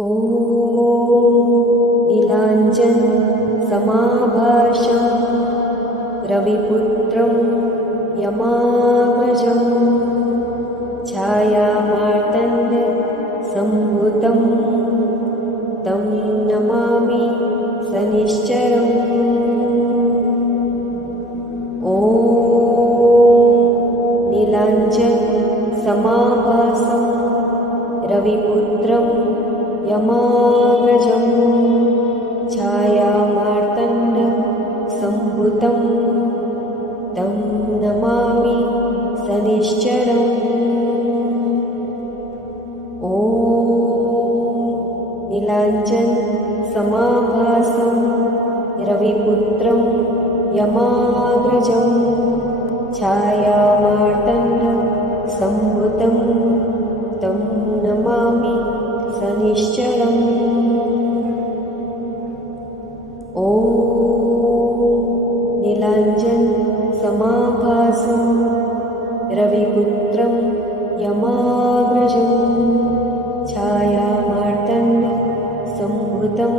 ॐ नीलाञ्जनसमाभासं रविपुत्रं यमाग्रजं छायामार्तण्डसम्भूतं तं नमामि शनिश्चरम्। ॐ नीलाञ्जनसमाभासं रविपुत्रं यमाग्रजं छायामार्तण्डसम्भूतं तं नमामि शनिश्चरम्। ॐ नीलाञ्जनसमाभासं रविपुत्रं यमाग्रजं छायामार्तण्डसम्भूतं तं नमामि शनिश्चरम्। ॐ नीलाञ्जनसमाभासं रविपुत्रं यमाग्रजं छायामार्तण्डसम्भूतं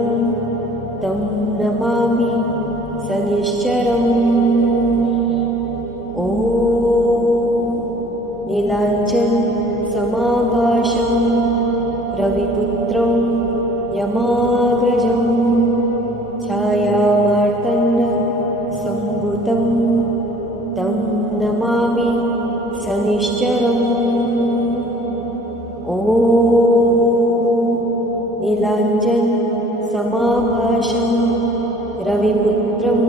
तं नमामि शनिश्चरम्। ॐ नीलाञ्जनसमाभासं रविपुत्रं यमाग्रजं छायामार्तण्डसम्भूतं तं नमामि शनिश्चरम्। ॐ नीलाञ्जनसमाभासं रविपुत्रं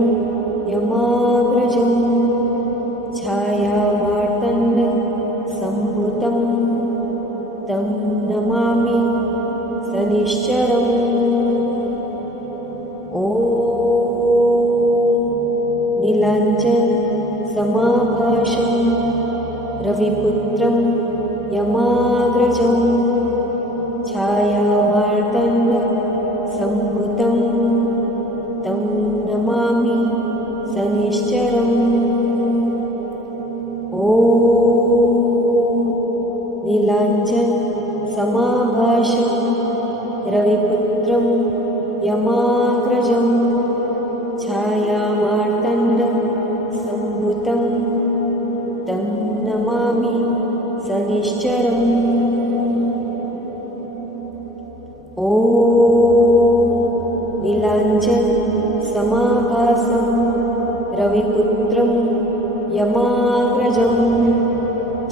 यमाग्रजं छायामार्तण्डसम्भूतं तं नमामि शनिश्चरम्। ॐ नीलाञ्जनसमाभासं रविपुत्रं यमाग्रजं छायामार्तण्डसम्भूतं तं नमामि शनिश्चरम्। ॐ नीलाञ्जनसमाभासं रविपुत्रं यमाग्रजं छायामार्तण्डसम्भूतं तं नमामि शनिश्चरम्। ॐ नीलाञ्जनसमाभासं रविपुत्रं यमाग्रजं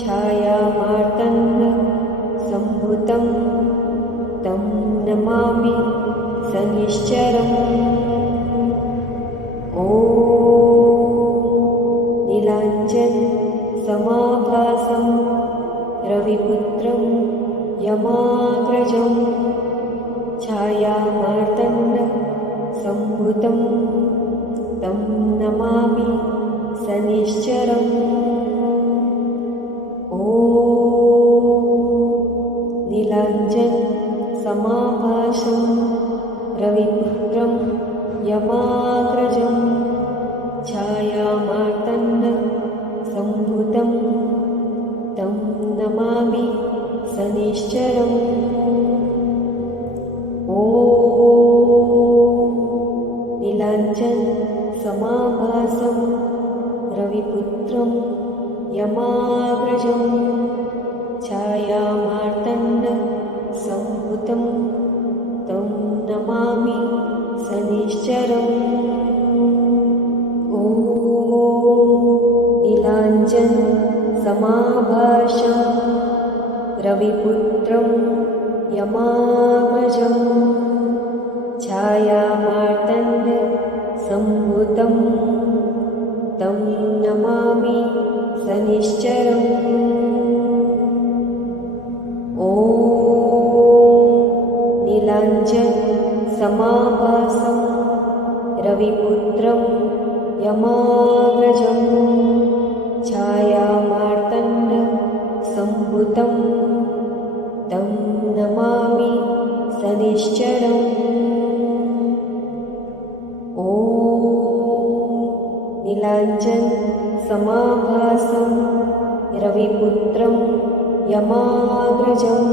छायामार्तण्डसम्भूतं तं नमामि शनिश्चरम्। ॐ नीलाञ्जनसमाभासं रविपुत्रं यमाग्रजं छायामार्तण्डसम्भूतं तं नमामि शनिश्चरम्। ॐ नीलाञ्जनसमाभासं रविपुत्रं यमाग्रजं छायामार्तण्डसम्भूतं तं नमामि शनिश्चरम्। ॐ नीलाञ्जनसमाभासं रविपुत्रं यमाग्रजं छायामार्तण्डसम्भूतं तं नमामि शनिश्चरम्। ॐ नीलाञ्जनसमाभासं रविपुत्रं यमाग्रजं छायामार्तण्डसम्भूतं तं नमामि शनिश्चरम्। ॐ नीलाञ्जनसमाभासं रविपुत्रं यमाग्रजं छायामार्तण्डसम्भूतं तं नमामि शनिश्चरम्। ॐ नीलाञ्जनसमाभासं रविपुत्रं यमाग्रजं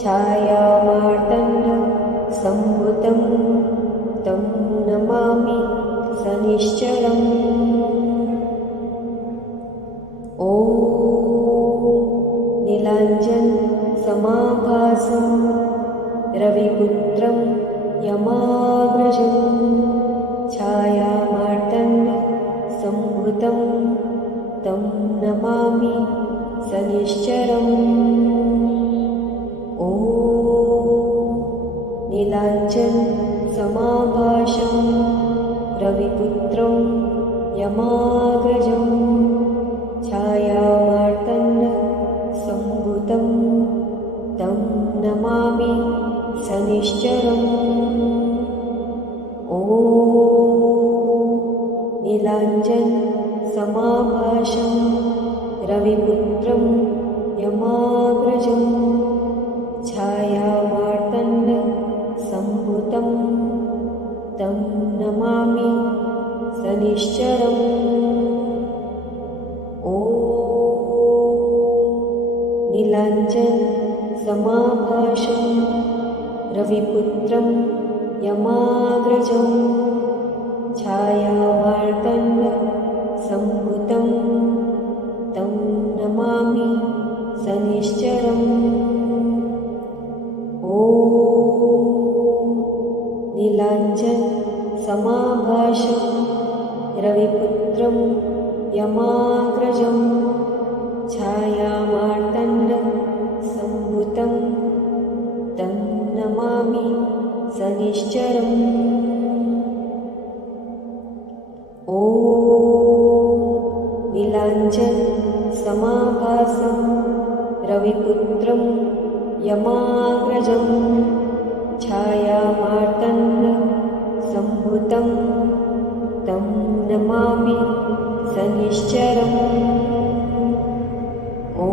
छायामार्तण्डसम्भुतं तं नमामि सनिश्चरम्। ॐ नीलाञ्जनसमाभासं रविपुत्रं यमाग्रजं छायामार्तण्डसम्भुतं तं नमामि सनिश्चरम्। ॐ नीलाञ्जनसमाभासं रविपुत्रं यमाग्रजं छायामार्तण्डसम्भुतं तं नमामि सनिश्चरम्। ॐ नीलाञ्जनसमाभासं रविपुत्रं यमाग्रजं छायामार्तण्डसम्भुतं तं नमामि सनिश्चरम्। ॐ नीलाञ्जनसमाभासं रविपुत्रं यमाग्रजं छायामार्तण्डसम्भुतं तं नमामि सनिश्चरम्। ॐ नीलाञ्जनसमाभासं रविपुत्रं यमाग्रजं छायामार्तण्डसम्भुतं तं नमामि सनिश्चरम्। ॐ नीलाञ्जनसमाभासं रविपुत्रं यमाग्रजं छायामार्तण्डसम्भुतं तं नमामि सनिश्चरम्। ॐ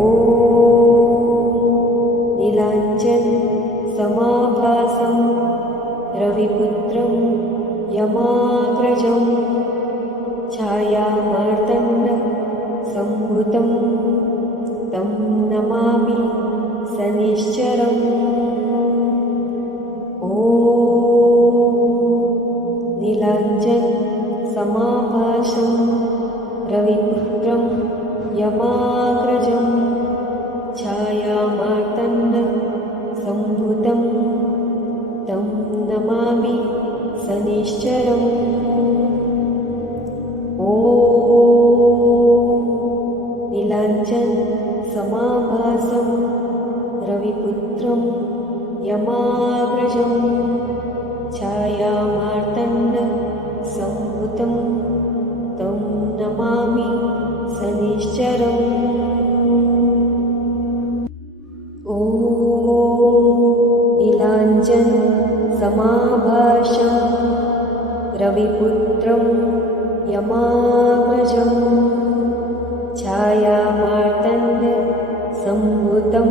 नीलाञ्जनसमाभासं रविपुत्रं यमाग्रजं छायामार्तण्डसम्भुतं तं नमामि सनिश्चरम्। ॐ नीलाञ्जनसमाभासं रविपुत्रं यमाग्रजं छायामार्तण्डसम्भुतं तं नमामि सनिश्चरम्। ॐ नीलाञ्जनसमाभासं रविपुत्रं यमाग्रजं छायामार्तण्डसम्भुतं तं नमामि सनिश्चरम्। ॐ नीलाञ्जनसमाभासं रविपुत्रं यमाग्रजं छायामार्तण्डसम्भुतं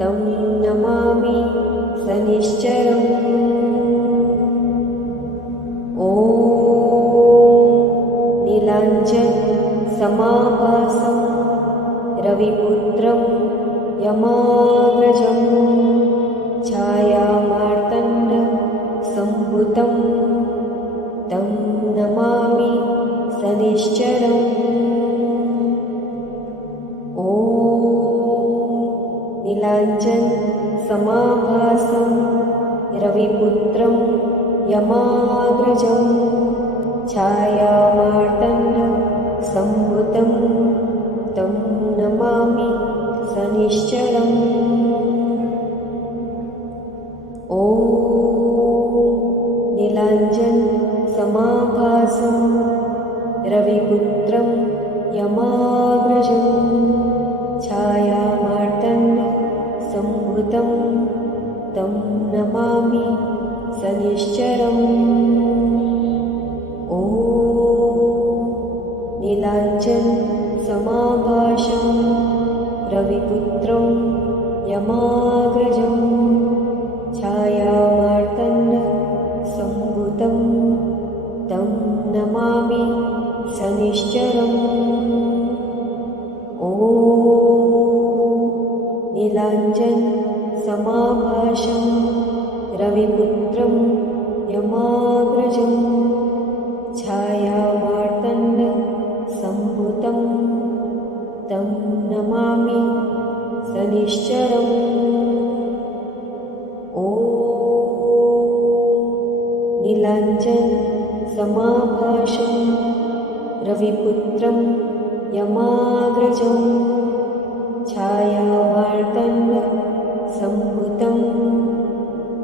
तं नमामि सनिश्चरम्। ॐ नीलाञ्जनसमाभासं रविपुत्रं यमाग्रजं छायामार्तण्डसम्भुतं तं नमामि सनिश्चरम्। ॐ नीलाञ्जनसमाभासं रविपुत्रं यमाग्रजं छायामार्तण्डसम्भुतं तं नमामि सनिश्चरम्। ॐ नीलाञ्जनसमाभासं रविपुत्रं यमाग्रजं छायामार्तण्डसम्भुतं तं नमामि सनिश्चरम्। ॐ नीलाञ्जनसमाभासं रविपुत्रं यमाग्रजं छायामार्तण्डसम्भुतं तं नमामि सनिश्चरम्। ॐ नीलाञ्जनसमाभासं समाभाषं रविपुत्रं यमाग्रजं छायामार्तण्डसम्भुतं तं नमामि शनिश्चरम्। ॐ नीलाञ्जनसमाभाषं रविपुत्रं यमाग्रजं छायामार्तण्डसम्भुतं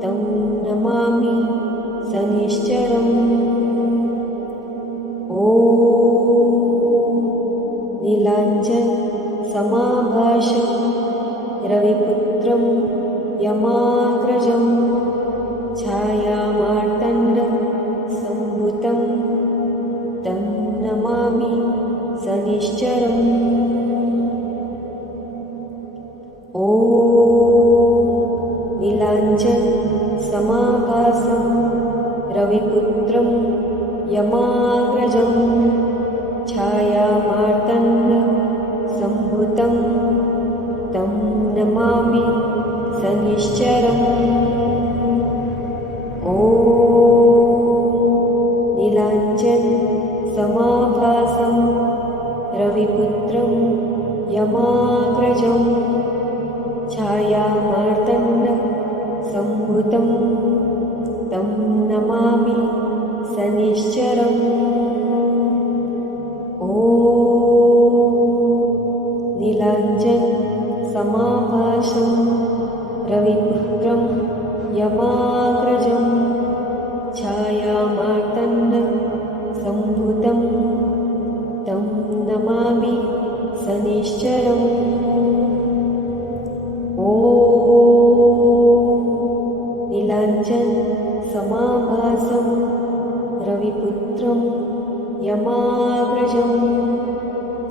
तं नमामि शनिश्चरम्। ॐ नीलाञ्जनसमाभाषं रविपुत्रं यमाग्रजं छायामार्तण्डसम्भुतं तं नमामि शनिश्चरम्। ॐ नीलाञ्जनसमाभासं रविपुत्रं यमाग्रजं छायामार्तण्डसम्भुतं तं नमामि शनिश्चरम्। ॐ नीलाञ्जनसमाभासं रविपुत्रं यमाग्रजं छायामार्तण्डसम्भुतं तं नमामि शनिश्चरम्। ॐ नीलाञ्जनसमाभासं रविपुत्रं यमाग्रजं छायामार्तण्डसम्भुतं तं नमामि शनिश्चरम्। ॐ नीलाञ्जनसमाभासं रविपुत्रं यमाग्रजं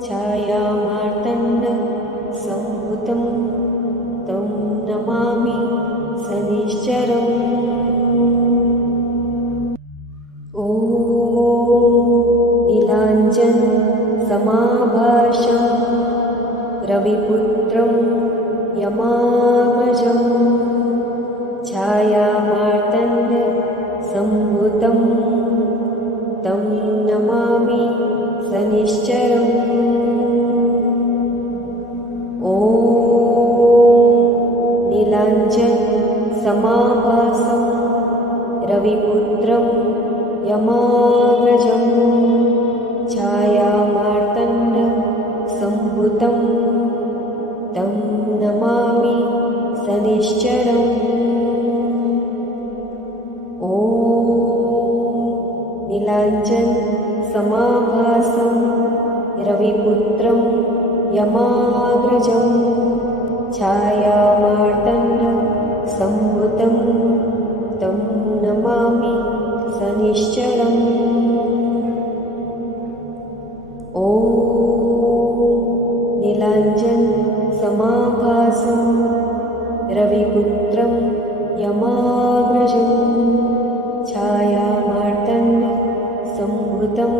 छायामार्तण्डसम्भुतं तं नमामि शनिश्चरम्। ॐ नीलाञ्जनसमाभासं रविपुत्रं यमाग्रजं छायामार्तण्डसम्भुतं तं नमामि शनिश्चरम्। ॐ नीलाञ्जनसमाभासं रविपुत्रं यमाग्रजं छायामार्तण्डसम्भुतं तं नमामि शनिश्चरम्। ॐ नीलाञ्जनसमाभासं रविपुत्रं यमाग्रजं छायामार्तण्डसम्भुतं तं नमामि शनिश्चरम्। ॐ नीलाञ्जनसमाभासं रविपुत्रं यमाग्रजं छायामार्तण्डसम्भुतं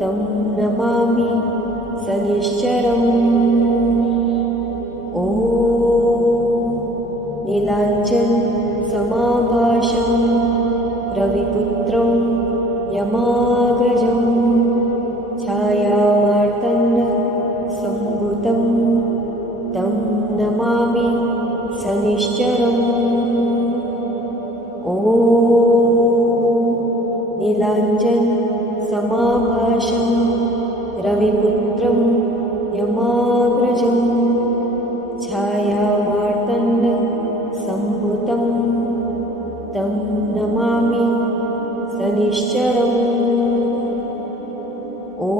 तं नमामि शनिश्चरम्। ॐ नीलाञ्जनसमाभासं रविपुत्रं यमाग्रजं छायामार्तण्डसम्भुतं तं नमामि शनिश्चरम्। ॐ नीलाञ्जनसमाभासं रविपुत्रं यमाग्रजं छायामार्तण्डसम्भुतं तं नमामि शनिश्चरम्। ॐ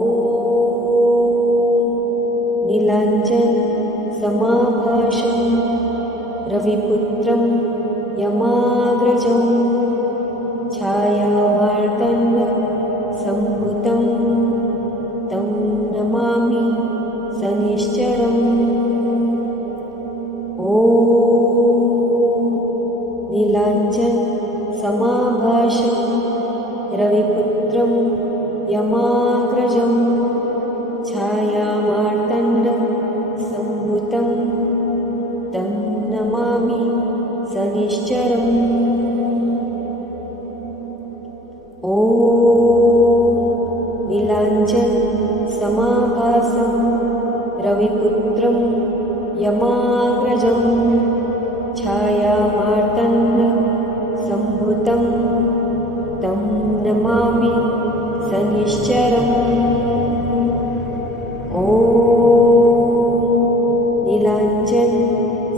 नीलाञ्जनसमाभासं रविपुत्रं यमाग्रजं छायामार्तण्डसम्भुतं तं नमामि शनिश्चरम्। ॐ नीलाञ्जनसमाभासं रविपुत्रं यमाग्रजं छायामार्तण्डसम्भुतं तं नमामि सनिश्चरम्। ॐ नीलाञ्जन समाभासं रविपुत्रं यमाग्रजं छायामार्तण्ड सम्भुतं तं नमामि सनिश्चरम्। ॐ नीलाञ्जन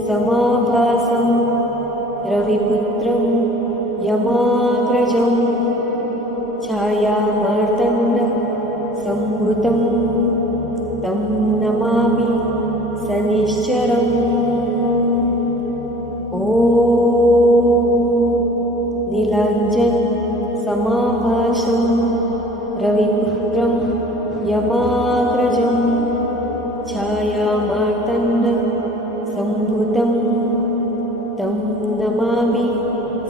समाभासं रविपुत्रं यमाग्रजं छायामार्तण्ड सम्भुतं तं नमामि सनिश्चरम्। ॐ नीलाञ्जन समाभासं रविपुत्रं यमाग्रजं छायामार्तण्ड सम्भुतं तं नमामि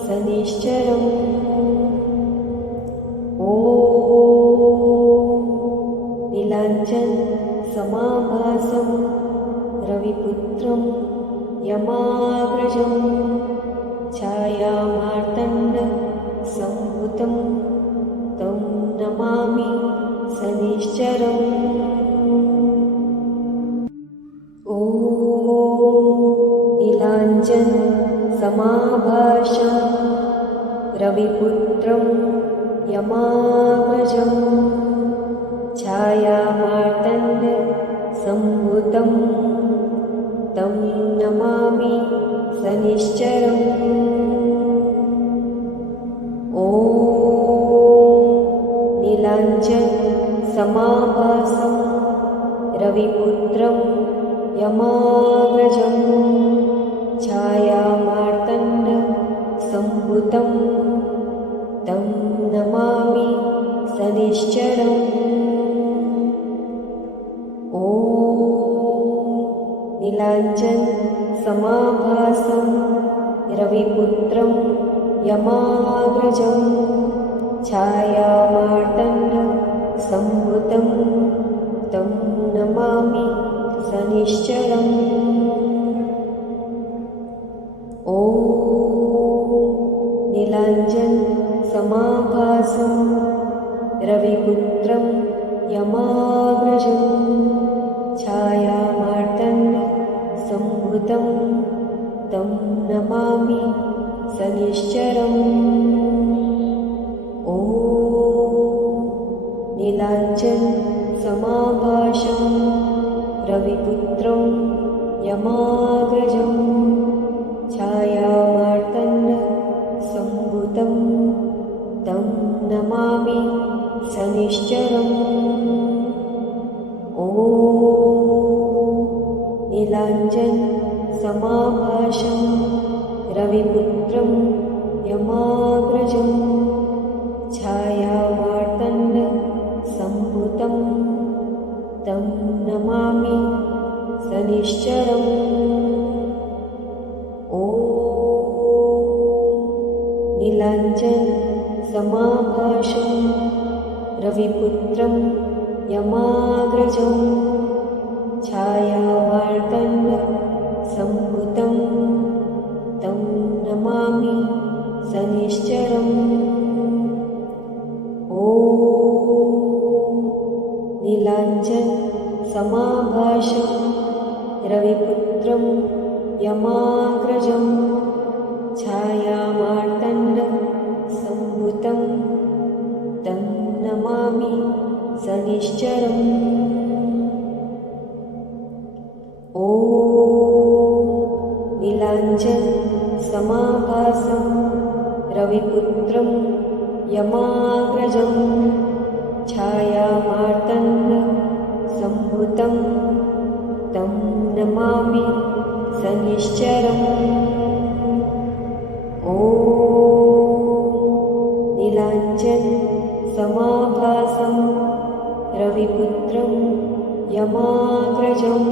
सनिश्चरम्। ॐ नीलाञ्जन समाभासं रविपुत्रं यमाग्रजं छायामार्तण्ड सम्भुतं तं नमामि सनिश्चरम्। ॐ नीलाञ्जन समाभासं रविपुत्रं यमाग्रजं छायामार्तण्ड सम्भुतं तं नमामि सनिश्चरम्। ॐ नीलाञ्जन समाभासं रविपुत्रं यमाग्रजं छायामार्तण्ड सम्भुतं तं नमामि सनिश्चरम्। ॐ नीलाञ्जन समाभासं रविपुत्रं यमाग्रजं छायामार्तण्ड सम्भुतं तं नमामि सनिश्चरम्। ॐ नीलाञ्जन समाभासं रविपुत्रं यमाग्रजं छायामार्तण्ड सम्भुतं तं नमामि सनिश्चरम्। ॐ नीलाञ्जन समाभासं रविपुत्रं यमाग्रजं छायामार्तण्ड सम्भुतं तं नमामि सनिश्चरम्। ॐ नीलाञ्जन समाभासं रविपुत्रं यमाग्रजं छायामार्तण्ड सम्भुतं तं नमामि सनिश्चरम्। ॐ नीलाञ्जन समाभासं रविपुत्रं यमाग्रजं छायामार्तण्ड सम्भुतं तं नमामि सनिश्चरम्। ॐ नीलाञ्जन समाभासं रविपुत्रं यमाग्रजं छायामार्तण्ड सम्भुतं तं नमामि सनिश्चरम्। ॐ नीलाञ्जन समाभासं रविपुत्रं यमाग्रजं छायामार्तण्ड सम्भुतं तं नमामि सनिश्चरम्। ॐ नीलाञ्जन समाभासं रविपुत्रं यमाग्रजं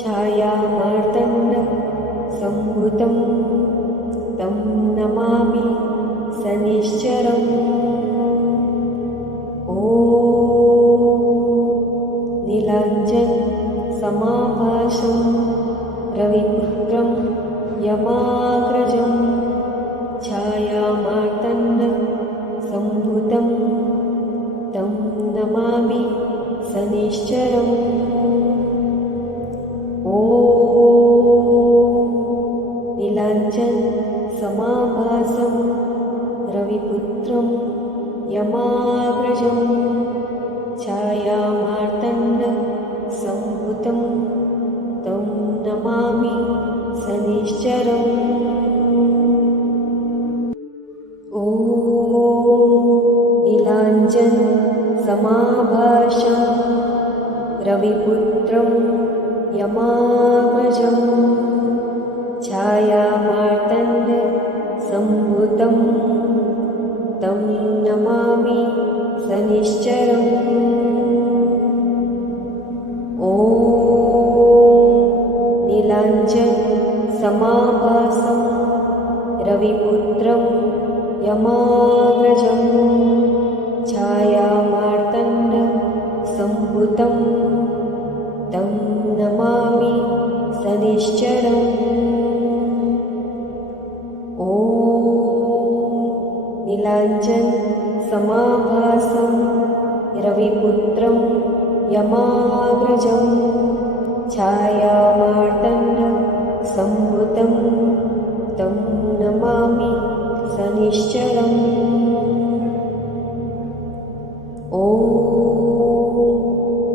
छायामार्तण्ड सम्भुतं तं नमामि सनिश्चरम्। ॐ नीलाञ्जन समाभासं रविपुत्रं यमाग्रजं छायामार्तण्डसम्भूतं तं नमामि शनिश्चरम्। ॐ नीलाञ्जनसमाभासं रविपुत्रं यमाग्रजं छायामार्तण्डसम्भूतं तं नमामि शनिश्चरम्। ॐ नीलाञ्जनसमाभासं रविपुत्रं यमाग्रजं छायामार्तण्डसम्भूतं तं नमामि शनिश्चरम्। ॐ नीलाञ्जनसमाभासं रविपुत्रं यमाग्रजं छायामार्तण्डसम्भूतं तं नमामि शनिश्चरम्। ॐ नीलाञ्जनसमाभासं रविपुत्रं यमाग्रजं छायामार्तण्डसम्भूतं तं नमामि शनिश्चरम्। ॐ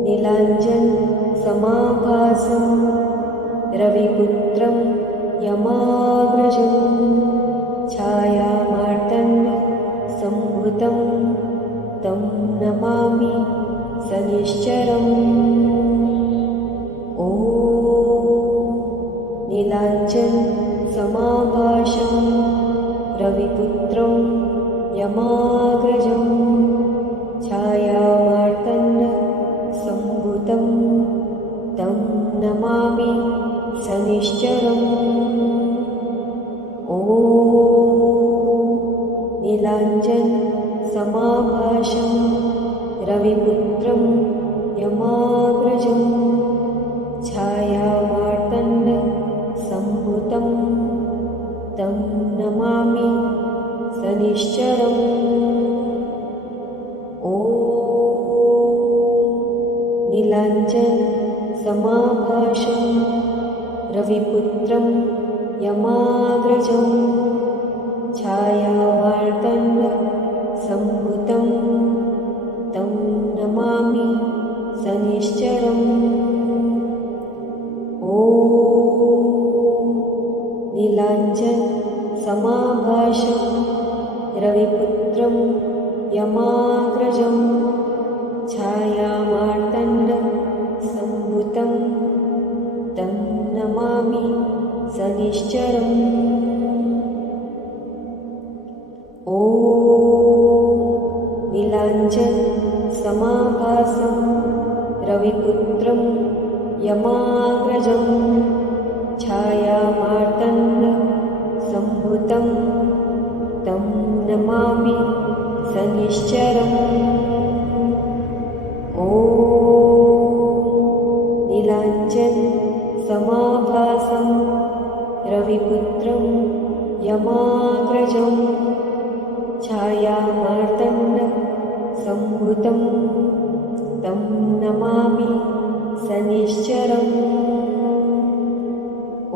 नीलाञ्जनसमाभासं रविपुत्रं यमाग्रजं छायामार्तण्डसम्भूतं तं नमामि शनिश्चरम्। ॐ नीलाञ्जनसमाभासं रविपुत्रं यमाग्रजं छायामार्तण्डसम्भूतं तं नमामि शनिश्चरम्। ॐ नीलाञ्जनसमाभासं रविपुत्रं यमाग्रजं छायामार्तण्डसम्भूतं तं नमामि शनिश्चरम्। ॐ नीलाञ्जनसमाभासं रविपुत्रं यमाग्रजं छायामार्तण्डसम्भूतं तं नमामि शनिश्चरम्। ॐ नीलाञ्जनसमाभासं रविपुत्रं यमाग्रजं छायामार्तण्डसम्भूतं तं नमामि शनिश्चरम्। ॐ नीलाञ्जनसमाभासं रविपुत्रं यमाग्रजं छायामार्तण्डसम्भूतं तं नमामि शनिश्चरम्। ॐ नीलाञ्जनसमाभासं रविपुत्रं यमाग्रजं छायामार्तण्डसम्भूतं तं नमामि शनिश्चरम्। ॐ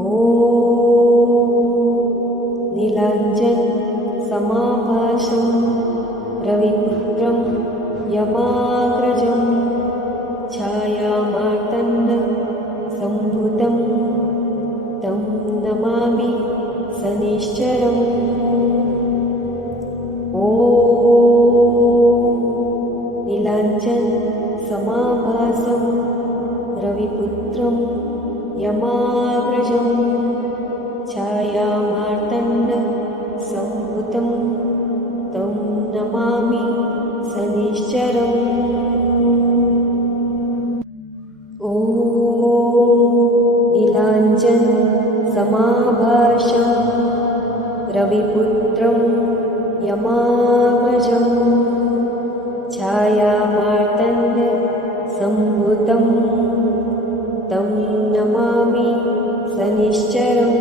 नीलाञ्जनसमाभासं रविपुत्रं यमाग्रजं छायामार्तण्डसम्भूतं तं नमामि शनिश्चरम्। ॐ नीलाञ्जनसमाभासं रविपुत्रं यमाग्रजं छायामार्तण्डसम्भूतं तं नमामि शनिश्चरम्। ॐ नीलाञ्जनसमाभासं रविपुत्रं यमाग्रजं छायामार्तण्डसम्भूतं तं नमामि शनिश्चरम्।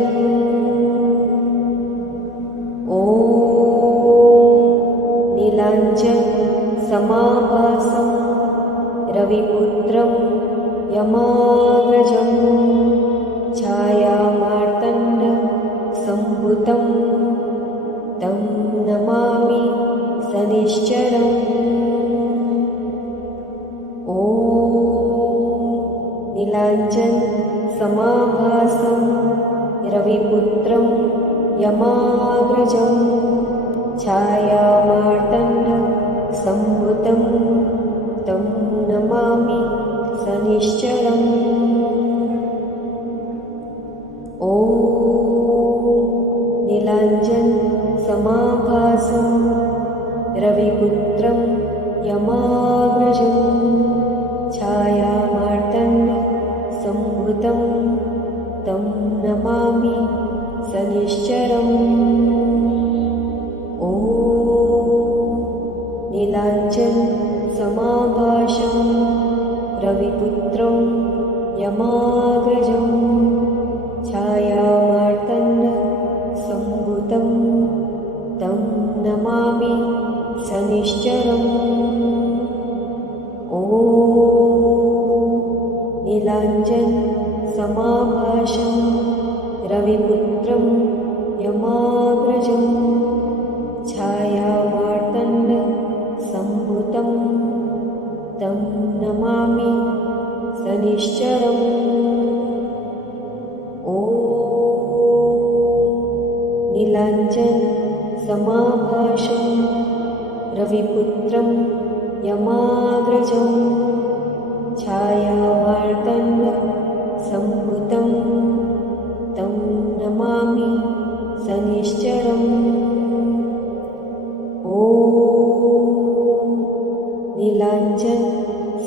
ॐ नीलाञ्जन समाभासं रविपुत्रं यमाग्रजं छायामार्तण्ड सम्भुतं तं नमामि शनिश्चरम्। ॐ नीलाञ्जन समाभासं रविपुत्रं यमाग्रजं छायामार्तण्ड सम्भुतं तं नमामि शनिश्चरम्। ॐ नीलाञ्जन समाभासं रविपुत्रं यमाग्रजं छायामार्तण्ड सम्भुतं तं नमामि शनिश्चरम्। ॐ नीलाञ्जन समाभासं रविपुत्रं यमाग्रजं छायामार्तण्ड सम्भुतं तं नमामि शनिश्चरम्। ॐ नीलाञ्जन समाभासं रविपुत्रं यमाग्रजं छायामार्तण्ड सम्भुतं तं नमामि शनिश्चरम्। ॐ नीलाञ्जन समाभासं रविपुत्रं यमाग्रजं छायामार्तण्ड सम्भुतं तं नमामि शनिश्चरम्। ॐ नीलाञ्जन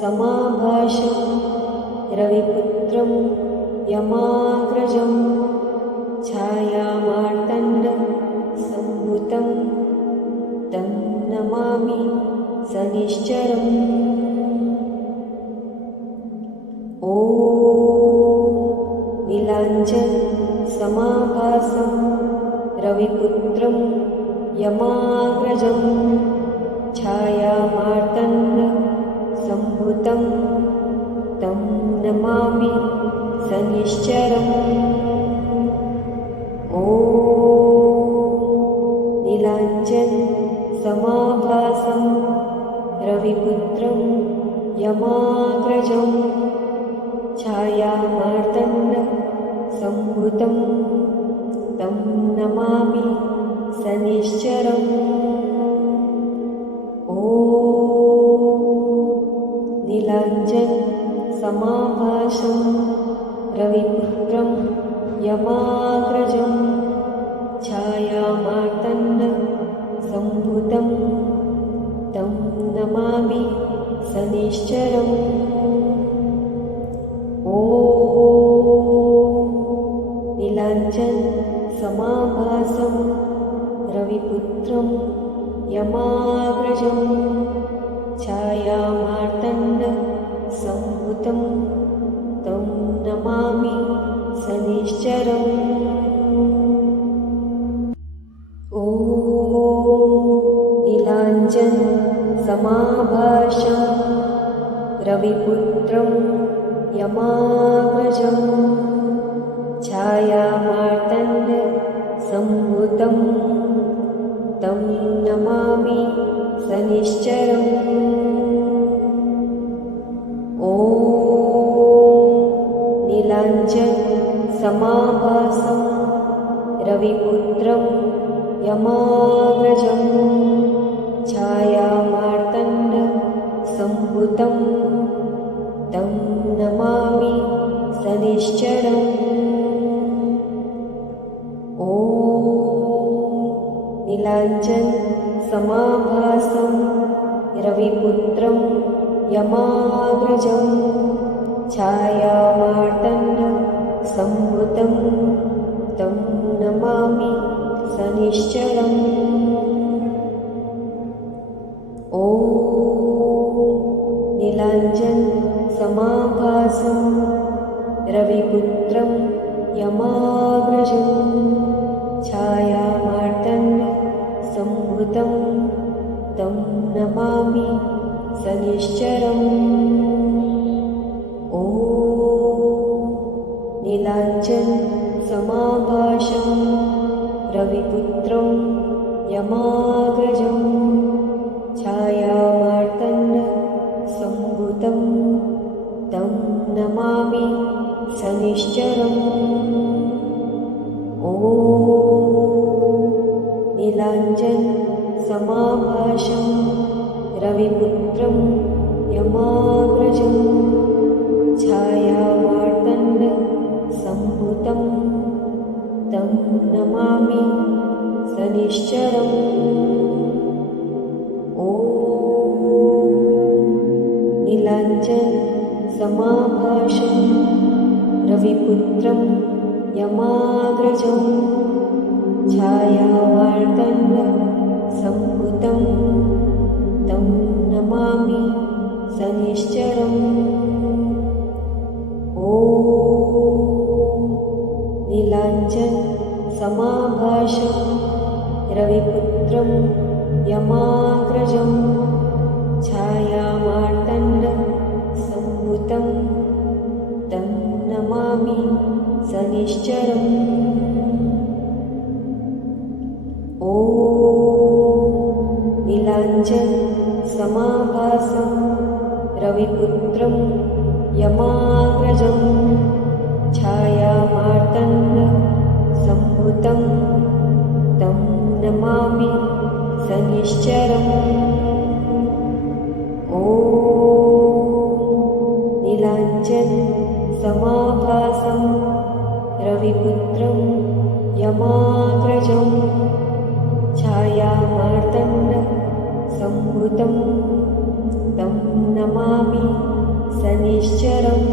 समाभासं रविपुत्रं यमाग्रजं छायामार्तण्ड सम्भुतं तं नमामि शनिश्चरम्। ॐ नीलाञ्जन समाभासं रविपुत्रं यमाग्रजं छायामार्तण्ड सम्भुतं तं नमामि शनिश्चरम्। ॐ नीलाञ्जन समाभासं रविपुत्रं यमाग्रजं छायामार्तण्ड सम्भुतं तं नमामि शनिश्चरम्। ॐ नीलाञ्जन समाभासं रविपुत्रं यमाग्रजं छायामार्तण्ड सम्भुतं तं नमामि शनिश्चरम्। ॐ नीलाञ्जन समाभासं रविपुत्रं यमाग्रजं छायामार्तण्ड सम्भुतं तं नमामि शनिश्चरम्। ॐ नीलाञ्जन समाभासं रविपुत्रं यमाग्रजं छायामार्तण्ड सम्भुतं तं नमामि शनिश्चरम्। ॐ नीलाञ्जन समाभासं रविपुत्रं यमाग्रजं छायामार्तण्ड सम्भुतं तं नमामि शनिश्चरम्। ॐ नीलाञ्जन समाभासं रविपुत्रं यमाग्रजं छायामार्तण्ड सम्भुतं तं नमामि शनिश्चरम्। ॐ नीलाञ्जन समाभासं रविपुत्रं यमाग्रजं छायामार्तण्ड सम्भुतं तं नमामि सनिश्चरम्। ॐ नीलाञ्जनसमाभासं रविपुत्रं यमाग्रजं छायामार्तण्डसम्भुतं तं नमामि सनिश्चरम्। ॐ नीलाञ्जनसमाभासं रविपुत्रं यमाग्रजं छायामार्तण्डसम्भुतं तं नमामि सनिश्चरम्। ॐ नीलाञ्जनसमाभासं रविपुत्रं यमाग्रजं छायामार्तण्डसम्भुतं तं नमामि सनिश्चरम्। ॐ नीलाञ्जनसमाभासं रविपुत्रं यमाग्रजं छायामार्तण्डसम्भुतं तं नमामि सनिश्चरम्। ॐ नीलाञ्जनसमाभासं रविपुत्रं यमाग्रजं छायामार्तण्डसम्भुतं तं नमामि सनिश्चरम्। ॐ नीलाञ्जनसमाभासं रविपुत्रं यमाग्रजं छायामार्तण्डसम्भुतं तं नमामि सनिश्चरम्।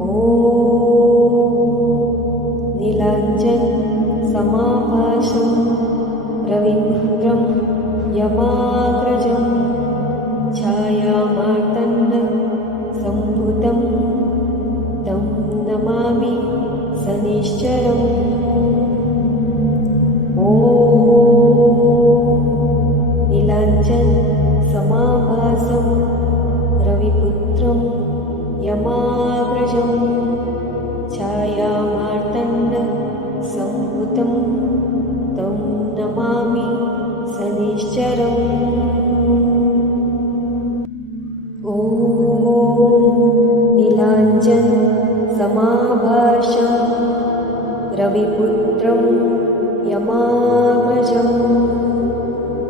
ॐ नीलाञ्जनसमाभासं रविपुत्रं यमाग्रजं छायामार्तण्डसम्भुतं तं नमामि सनिश्चरम्। ॐ नीलाञ्जनसमाभासं रविपुत्रं यमाग्रजं छायामार्तण्डसम्भुतं तं नमामि सनिश्चरम्। ॐ नीलाञ्जनसमाभासं रविपुत्रं यमाग्रजं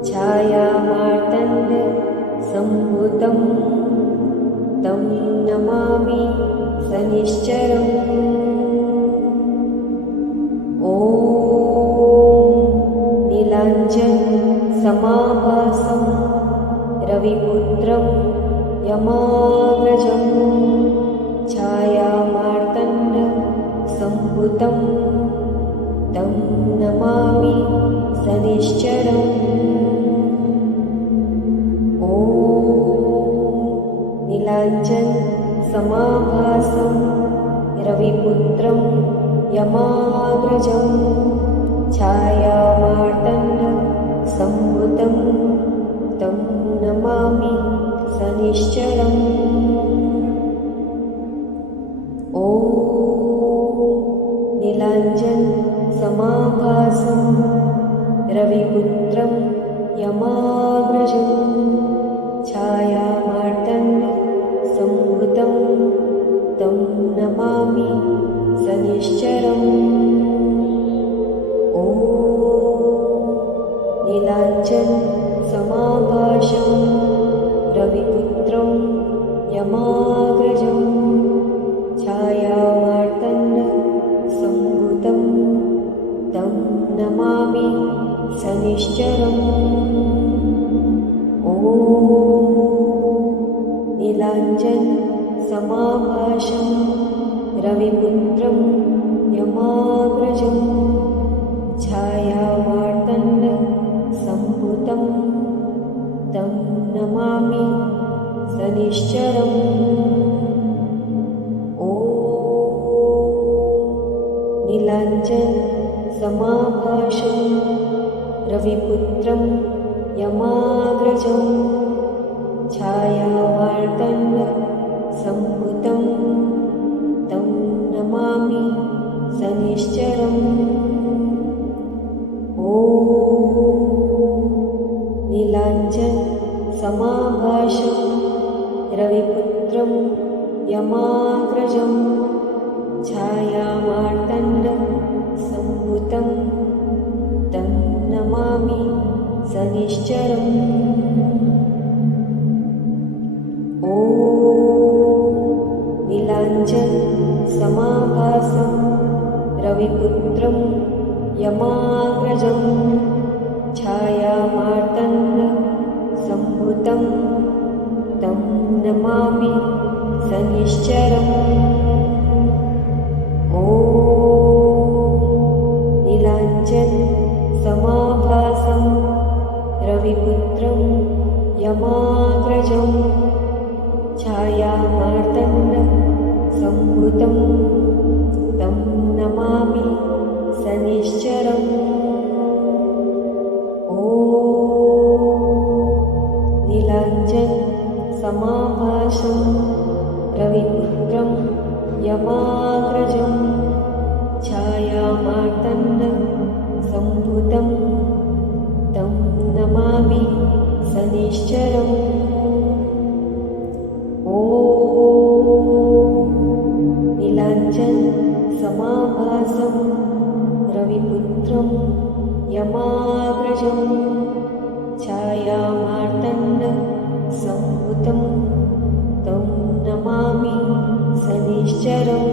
छायामार्तण्डसम्भुतं तं नमामि सनिश्चरम्। ॐ नीलाञ्जनसमाभासं रविपुत्रं यमाग्रजं छायामार्तण्डसम्भुतं तं नमामि सनिश्चरम्। ॐ नीलाञ्जनसमाभासं रविपुत्रं यमाग्रजं छायामार्तण्डसम्भुतं तं नमामि सनिश्चरम्। ॐ नीलाञ्जनसमाभासं रविपुत्रं यमाग्रजं छायामार्तण्डसम्भुतं तं नमामि सनिश्चरम्। ॐ नीलाञ्जनसमाभासं रविपुत्रं यमाग्रजं छायामार्तण्डसम्भुतं तं नमामि सनिश्चरम्। ॐ नीलाञ्जनसमाभासं रविपुत्रं यमाग्रजं छायामार्तण्डसम्भुतं तं नमामि सनिश्चरम्। ॐ नीलाञ्जनसमाभासं रविपुत्रं यमाग्रजं छायामार्तण्डसम्भुतं तं नमामि शनिश्चरम् ॐ नीलाञ्जनसमाभासं रविपुत्रं यमाग्रजं छायामार्तण्डसम्भुतं तं नमामि शनिश्चरम् ॐ नीलाञ्जनसमाभासं रविपुत्रं यमाग्रजं छायामार्तण्डसम्भुतं तं नमामि शनिश्चरम् ॐ नीलाञ्जनसमाभासं रविपुत्रं यमाग्रजं छायामार्तण्डसम्भुतं तं नमामि शनिश्चरम् ॐ नीलाञ्जनसमाभासं रविपुत्रं यमाग्रजं छायामार्तण्डसम्भुतं तं नमामि शनिश्चरम् ॐ नीलाञ्जनसमाभासं रविपुत्रं यमाग्रजं छायामार्तण्डसम्भुतं तं नमामि शनिश्चरम्